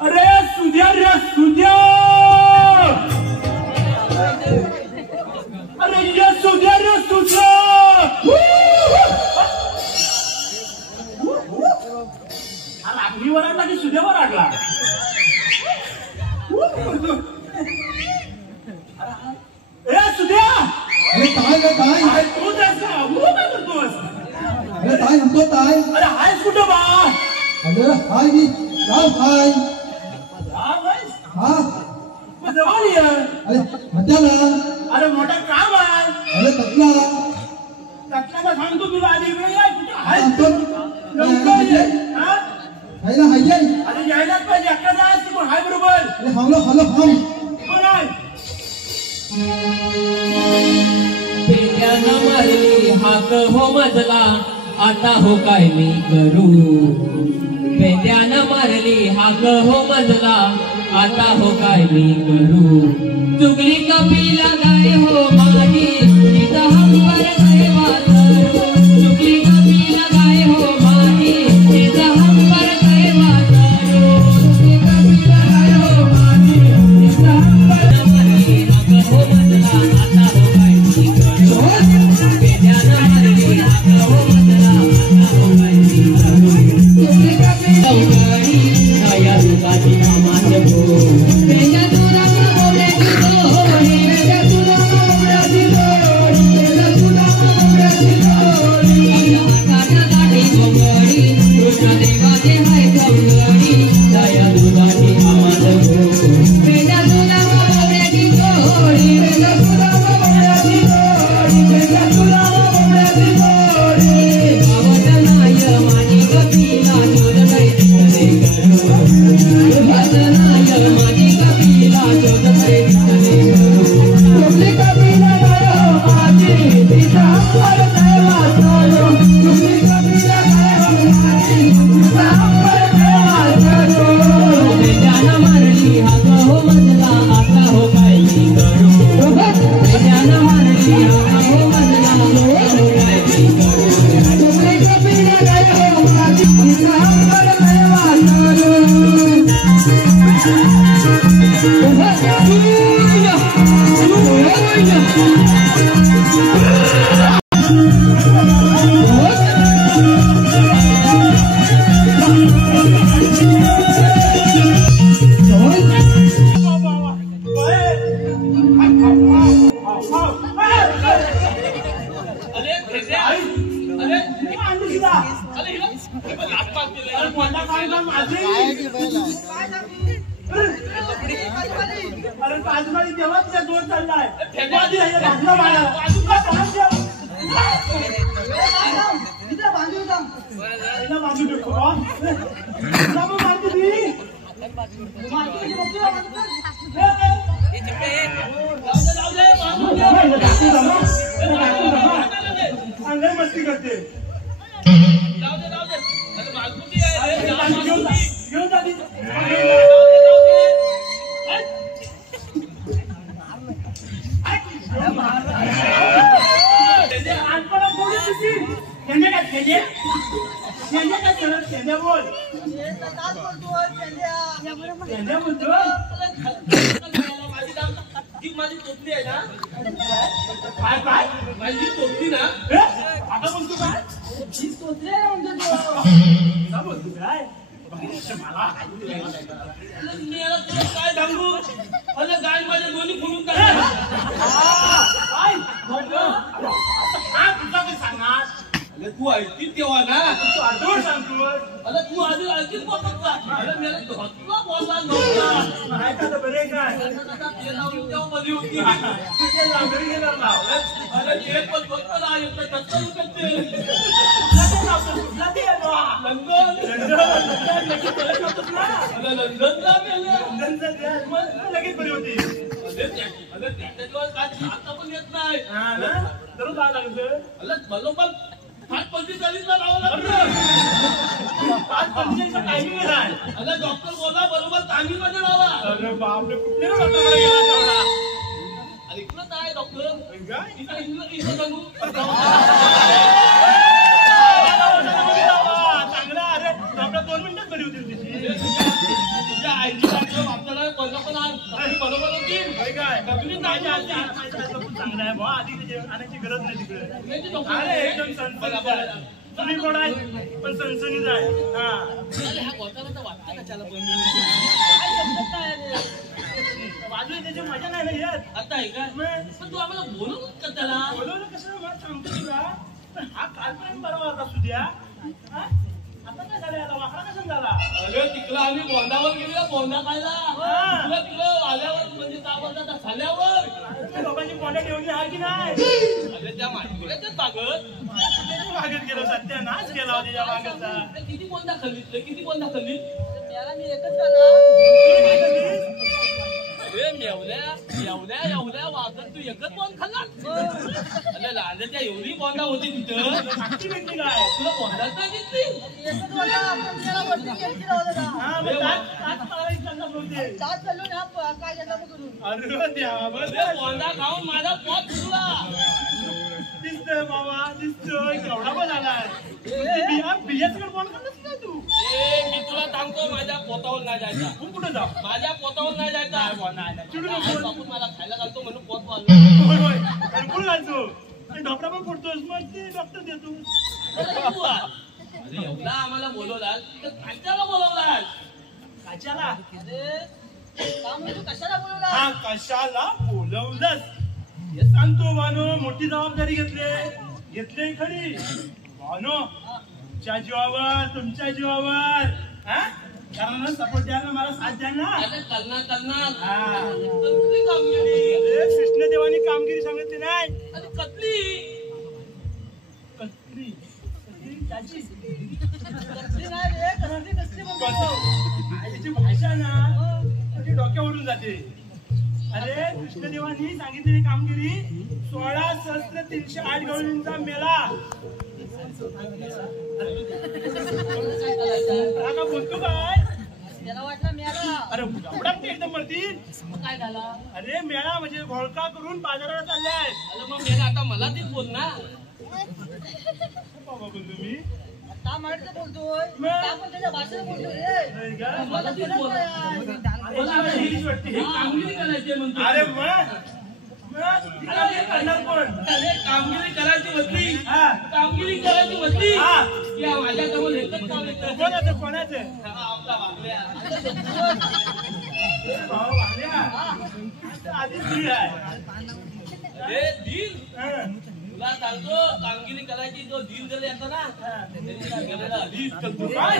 अरे सुद्या रे सुद्या अरे ये सुद्या रे सुद्या अग्नीवर आला की सुद्यावर आडला ए सुद्या अरे काय ग काय तू जायचा काय करतोस अरे काय म्हणतो काय अरे हायस कुठं बा अरे हाय की काय हाय हाँ जवळ ये अरे मध्या ना अरे मोठा काम आहे अरे तकला का सांगतो तुला आधी वेळ आहे कुठे हाय लवकर ये हां हाय ना हाय अरे यायलाच पाहिजे अक्का जायचं कोण हाय बरोबर अरे हवलो हम कोण आहे पेट्यानं मारली हाक हो मजला आता हो काय मी करू पेट्यानं मारली हाक हो मजला आता हो काय मी करू चुगली कपिला गाय हो माझी तिथं हंपर देवा करू चुगली कपिला गाय हो माझी तिथं हंपर देवा करू चुगली कपिला गाय हो माझी तिथं हंपर मारली हाक हो मजला आता हो काय मी करू पेट्यानं मारली हाक हो मजला आता हो काय मी करू चुगली कपिला गाडी नया रुपाची मामाच भो तेजा तुला मोबड्याची जोडी तेजा तुला मोबड्याची जोडी तेजा तुला मोबड्याची जोडी या हाताच्या गाठी गोगडी कृष्ण देवाचे हाय कवडी दया दुर्गाची मामाच भो तेजा तुला मोबड्याची जोडी तेजा तुला मोबड्याची जोडी तेजा तुला मोबड्याची जोडी गावात नाय माझी कपिला शोध रे करू भजनाय माझी कपिला शोध रे करू तुमची कपिला गायो माझी तिचा अंबर देवा करू तुमची कपिला गायो माझी तिचा अंबर देवा करू पेट्यानं मारली हाक हो मजला आता हो काय मी करू पेट्यानं मारली हाक हो मजला आता हो काय मी करू तुमची कपिला गायो माझी तिचा अंबर देवा करू अरे ताजमहल तेव्हा तुझ्या दोन चाललाय तेव्हा आधी आहे बाजूला मारा बाजूला बाजू टाकतो मारते ती मस्ती करते घेऊन जाते बोल माझी टोपली आहे ना काय माझी टोपली ना आता बोलतो काय ही स्तोत्रे म्हणतो तो. का बोलतो काय मला काय सांगू अरे गाय माझ्या दोन्ही फोडून काय तुझा काही सांगणार अरे तू ऐकती तेव्हा ना तू अर्धवट सांगतोय अरे तू आधी ऐकतीच बोलत का अरे मेला धोतला बोलला नव्हता ऐका तर बरे काय तेव्हा मध्ये होती ते लांबरी गेला लावलं अरे एक पण बघतो ना एक टक्कर उठते कुठला ते येतो लंडन लगेच बरे नव्हतं ना अरे लंडनला गेले लगेच बरी होती अरे त्याच्या दिवस काय आता पण येत नाही हा ना दररोज जावं लागलं अरे बरोबर 5:45 ला जावं लागलं 5:45 टायमिंग आहे अरे डॉक्टर बोला बरोबर टायमिंग मध्ये लावा अरे बापरे कुठे डॉक्टरकडे गेला तेवढा अरे इकडं काय डॉक्टर काय इथं इथं जाणू चांगला अरे डॉक्टर 2 मिनिटात बरी होती तिची तुझ्या आईची डॉक्टर आपल्याला कोणता पण बरोबर होती काय माझ्या आजी खूप चांगला आहे भाऊ आधी तिची आणायची गरज नाही तिकडे अरे एकदम सनसनीत आहे तुम्ही कोण आहे पण सनसनीत आहे हा ह्या गोटाला वाटतं कशाला पण बाजूला त्याची मजा नाही ना येत आता आहे का पण तू आम्हाला बोलू का त्याला बोलवलं कसं मला सांगतो तुला पण हा कालपर्यंत बरोबर होता सुद्या हा? आता काय झालं याला वाकडा कसा झाला अरे तिकडं आम्ही बोंडावर गेलो बोंडा खायला तुला तिकडं आल्यावर म्हणजे ताबडतोब झाल्यावर त्या लोकांची कोंड्या ठेवली आहे की नाही अरे त्या माहिती बागत त्याच्या मागत गेलो सत्यानाश केला होता त्याच्या मागचा किती बोंडा खाल्ली किती बोंडा खाल्ली अरे एवढ्या वागत तू एकच बोंड खाल्ला अरे लाल्याच्या एवढी बोंडा होती तिथं साक्षी भेटली काय तुला बोंडाच नाही दिसली हा मग तास मला इतका बोलते अरे देवा बरं अरे बोंडा खाऊन माझा पोट फुगला दिसतोय बाबा दिसतोय केवढा पण आलाय बियाचं कोण करतोस काय तू मी तुला सांगतो माझ्या पोटावर नाही जायचा तू कुठं जाऊ माझ्या पोटावर नाही जायचा चिडू आज नको बापून मला खायला घालतो म्हणून पोट वाढलं होय होय आणि कोण घालतो आणि डॉक्टर पण फोडतोस मग ते डॉक्टर देतो अरे एवढा आम्हाला बोलवलास तर कशाला बोलवलास कशाला कशाला बोलवला हा कशाला बोलवलंस हे सांगतो भानो मोठी जबाबदारी घेतली खरी भानो तुमच्या जीवावर तुमच्या जीवावर हा कारण सपोर्ट द्या ना मला साथ द्या ना अरे करणार हा कसली कामगिरी अरे कृष्णदेवानी कामगिरी सांगितली नाही अरे कसली कसली त्याची कसली नाही रे कसली म्हणतो त्याची भाषा ना ती डोक्यावरून जाते अरे कृष्णदेवानी सांगितलेली कामगिरी 16,308 गवळींचा मेळा का बोलतो काय त्याला वाटलं मेला अरे एवढा ते एकदम वरती मग काय झाला अरे मेळा म्हणजे घोळका करून बाजाराला चाललाय अरे मग मेला आता मला तीच बोल ना बाबा बोलतो मी का माहिती बोलतोय मग? का पण त्याच्या भाषेत बोलतोय रे नाही का? मला तीच बोल मला आता हीच वाटते हे कामगिरी करायची म्हणतो अरे मग ती कामगिरी करणार कोण अरे कामगिरी करायची होती हा कामगिरी करायची होती हा. या माझ्या जवळ एकच काम येतं कोणाचं कोणाचं आपला वागल्या भाऊ वागल्या. आधीच फ्री आहे अरे दिल हा. तुला सांगतो कामगिरी करायची जो दिल दिले येतो ना त्याला गेलेला आधीच करतो काय?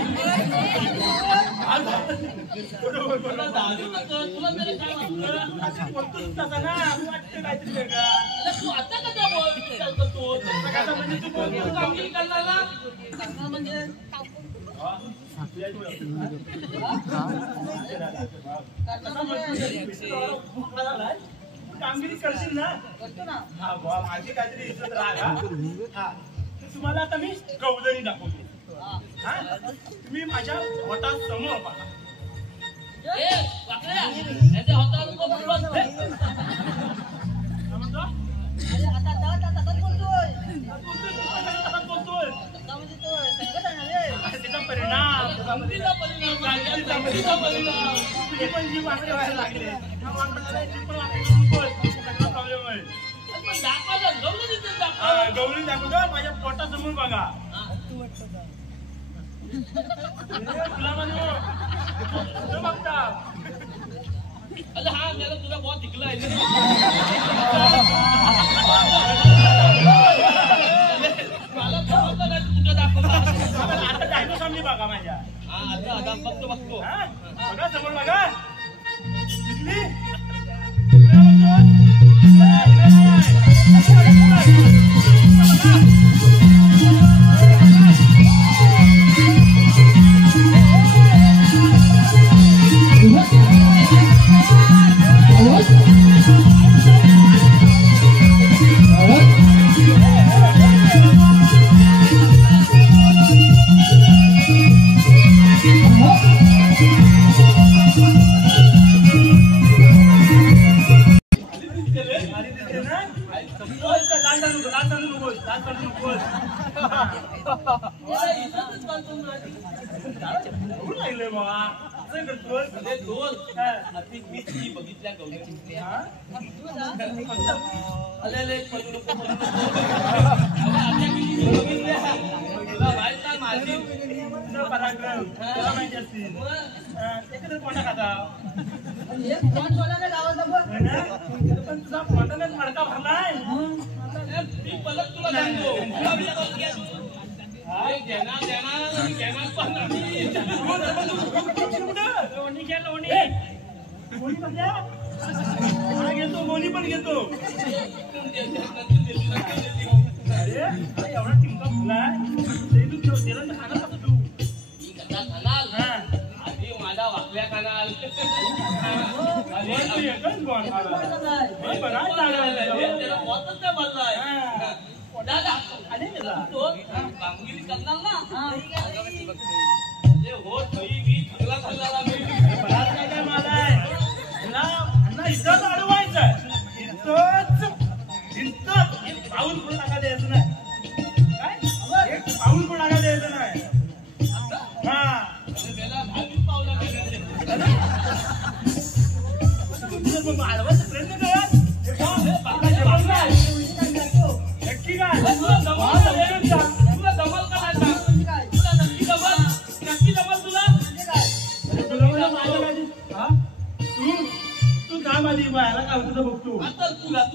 बरोबर, तुला बरोबर. दारू नका, तुला तरी काय वाटलं असं बोलतोच तसा ना वाटतं काहीतरी वेगळं अरे तू आता कसा बोल विचार करतो आता म्हणजे तू बोलतो तू कामगिरी करणार ना करणार म्हणजे कामगिरी करशील ना करतो ना हा बुवा, माझी काहीतरी इज्जत राहा हा तुम्हाला आता मी गवलणी दाखवतो हा तुम्ही माझ्या समोर पहा ए वाकड्या याच्या हातावर नको बसवत. काय म्हणतो? अरे आता बोलतोय बोलतोय आता म्हणजे तो संकट आहे ना रे त्याचा परिणाम कामगिरीचा परिणाम माझ्या कामगिरीचा परिणाम तुझी पण जीव वाकडे व्हायला लागले हा वाकडे जीव पण वाकडे करून बोल. सगळा प्रॉब्लेम आहे पण दाखवायला गवलं तिथे दाखवा हा गवळणी दाखवतो माझ्या पोटासमोर बघा तुला म्हणू कुठं बघता अरे हा मला तुला बहुत टिकलाय मला कुठं दाखवला आता जायचं सामने बघा माझ्या हा आता बघतो हा? बघा समोर बघा दिसली? इकडे बघतो. इकडे नाही. बघितल्या गौरी पराक्रम तुला माहिती असतील एकच कोणा खाता पण तुझा पोटानेच मडका भरलाय तुला सांगतो घेतो मोनी पण घेतो एवढा टिंका फुलाय त्याला खाणार कसं तू खानाल आधी माझा वाकल्या खानाल दादा कामगिरी करणार ना हो थगला खाल्ला काय माझा आहे इथंच अडवायचं इथंच एक पाऊल पण टाका द्यायचं नाही काय एक पाऊल पण टाका द्यायचं नाही हा अडवायचा प्रयत्न करा नक्की काय तुला जमल का नाही तुला नक्की जमल तुला तू काम आधी बाहेर काय तुझं बघतो आता तुला तू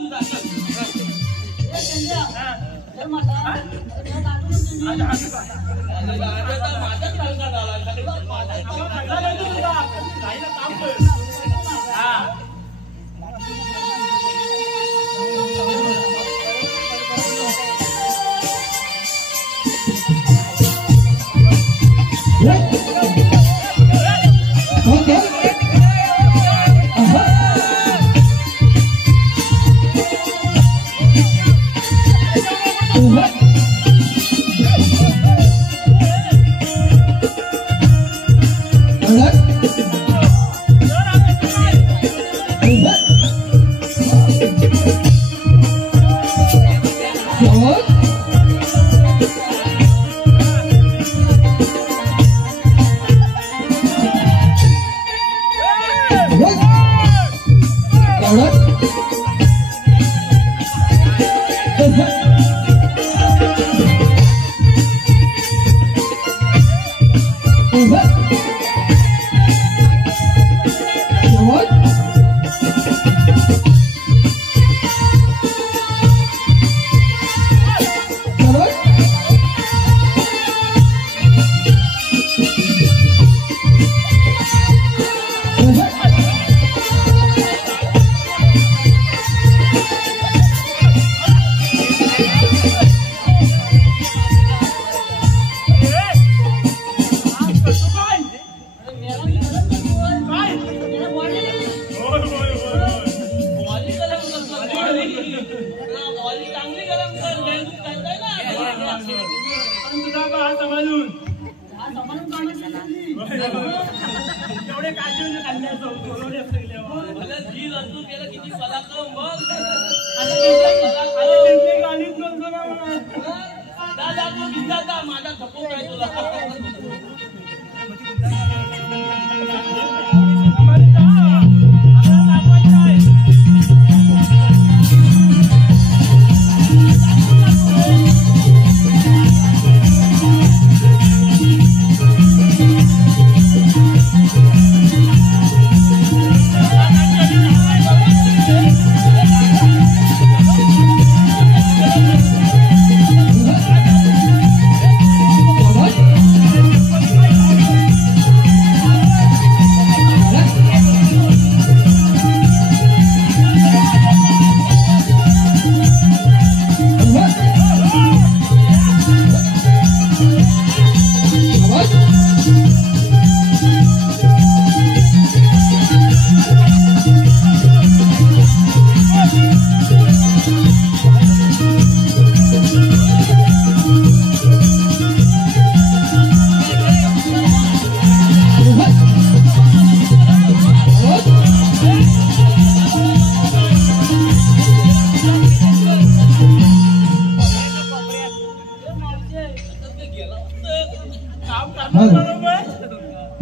माझा थकून काय तुला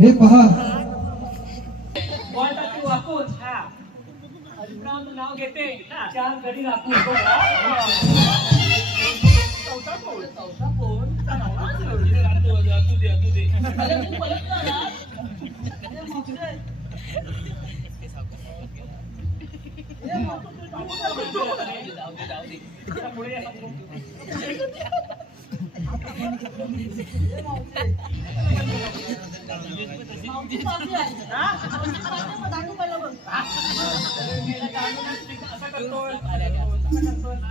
हे पहा वाटाची वाकून हरिभ्रामचं नाव घेते चार गडी राखून चौथा कोण तू दे अरे तू पलट ना यार. अरे मावशे. ए मावशे, तू जाऊ दे जरा पुढे ये. मावशी पावशी आहे. मावशी पावशी मग दांडू पहिलं बघ. अरे मेला दांडू नसते, असं करतोय.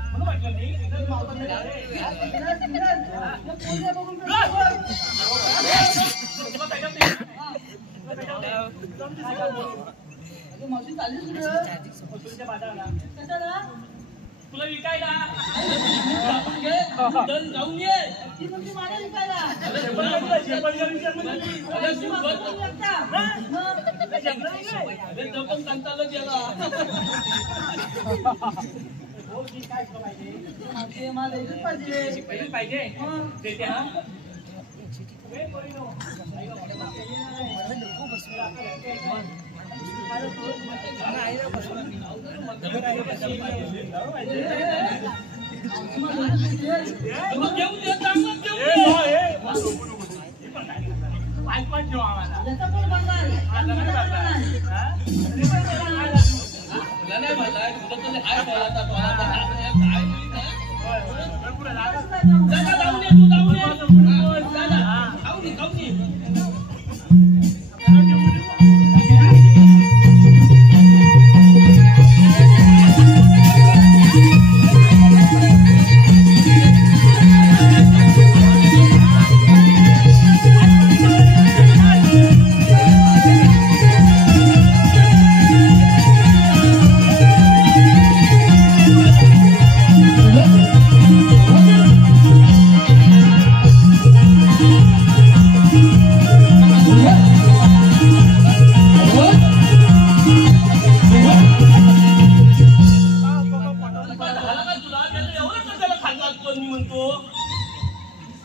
म्हणून म्हटलं मी, इथं मावशी आहे. मग पुढे बघून मावशी चालली तुझ्या बाजाराला कशाला तुला विकायला जाऊन ये ती म्हणजे मला विकायला अरे तो पण कंटाळा गेला मला इथेच पाहिजे पाहिजे देते हा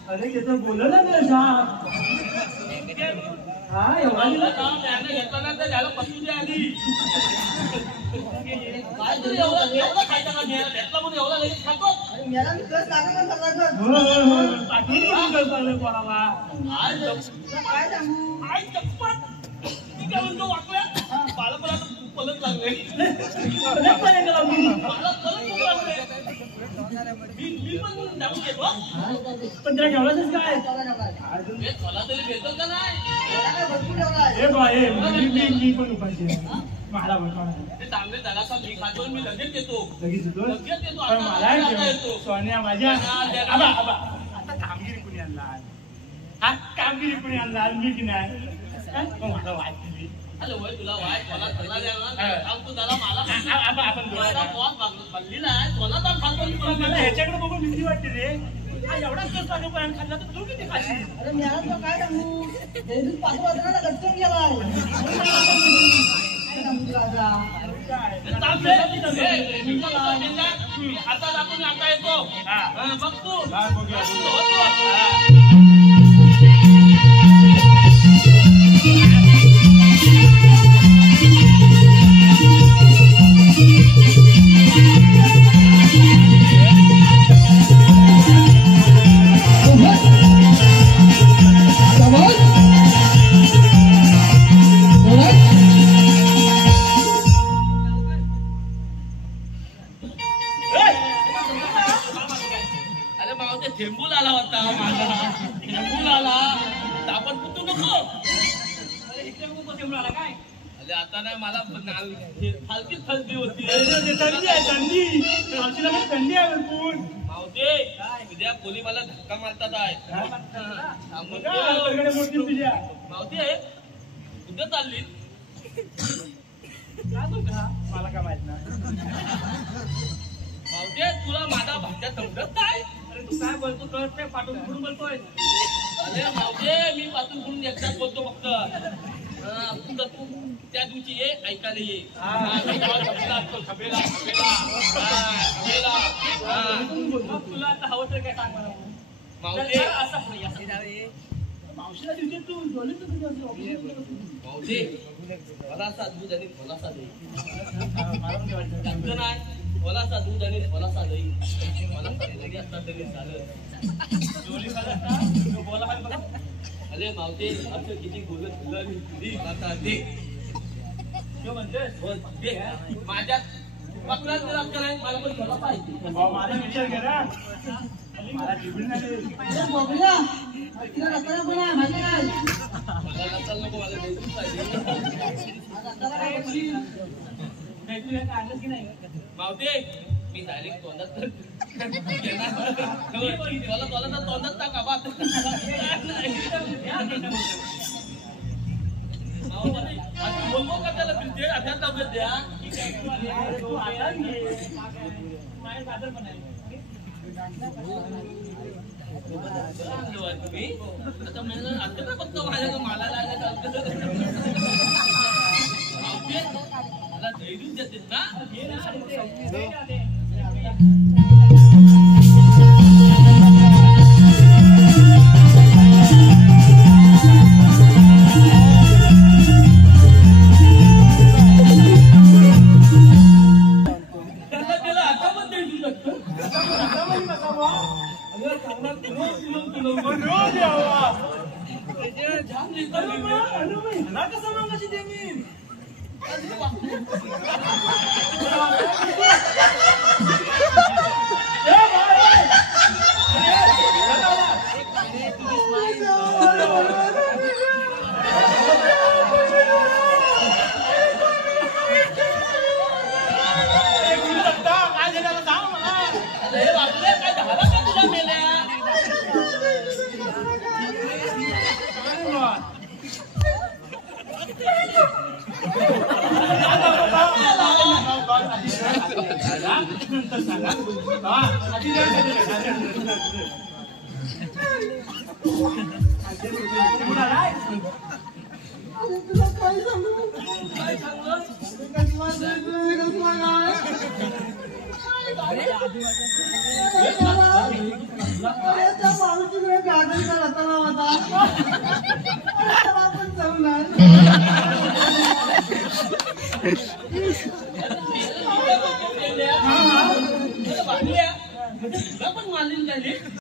अरे त्याचं बोललं ना हा एवढा घेताना तर त्याला पसंती आली काय तरी एवढा खायचा का घेतला म्हणून एवढा लगेच खातो मला मी कस लागत काय सांगू काय चप्पट ती काय म्हणतो वाकल्या मला पण आता पलट लागले मला पलट खूप लागले मी पण जाऊन घेतो पण त्याला ठेवलाच काय मला तरी भेटत का नाही हे बाय मी पण उपाशी मला ते तांबे झाला का मी खातो मी लगेच येतो लगेच येतो पण मला येतो सोन्या माझ्या आता कामगिरी कुणी आणला हा कामगिरी कुणी आणला मी की नाही मला वाटली अरे वय तुला वाईट मला चला द्या तू जरा मला आपण बल्लीला आहे तुला तर खातो मला ह्याच्याकडे बघून भीती वाटते रे हा एवढाच कस पाणी खाल्ला तर तू किती खाशील अरे मला तर काय सांगू हे पाच वाजता गटकन गेलाय आता आपण आता येतो बघ तू थेंबूल आला होता माझा थेंबूल आला तर आपण कुठू नको आला काय अरे आता नाही मला हलकी थंडी होती थंडी आहे थंडी आहे भरपूर मावते उद्या पोली मला धक्का मारतात आहे मावते उद्या चालली मला काय माहित नाही मावते तुला माझा भाज्या समजत नाही तू काय बोलतो कळत नाही पाठवून म्हणून बोलतोय अरे मावते मी पाठून म्हणून एकदाच बोलतो फक्त तू त्या दिवशी ये ऐकायला ये तुला आता हवं तर काय सांग मला मावते मावशीला दिवशी तू डोलीच तुझ्या मावशी मला दूध आणि मला दही नाही मला दूध आणि मला दही मला दही असतात तरी झालं अरे मावशी आमचं किती बोलत आता दे माझ्या पकडात जर आमच्या नाही मला पण झाला पाहिजे माझा विचार करा मला टिफिन नाही दे. बघूया तिला रताळा पण आहे माहिती काय मला नसाल नको मला द्यायचीच पाहिजे रताळा काय बनली? मावते मी डायरेक्ट तोंडात मला तोंडात टाका बात बोलबो का त्याला फिरते आता तब्येत द्या तू आता घे माझ्या दादर पण आहे तुम्ही आता मला आता फक्त माझ्या मला लागत मला दही दूध देते ना रोज यावा. मला कसं मागायची ते मी काय झालं सांग मला. हे बापरे काय झालं का तुझ्या मेल्या तुला काय सांगू काय सांगलं अरे त्या मावशीकडे गार्डनचा रताळा होता पण चांगला पण मारली झाली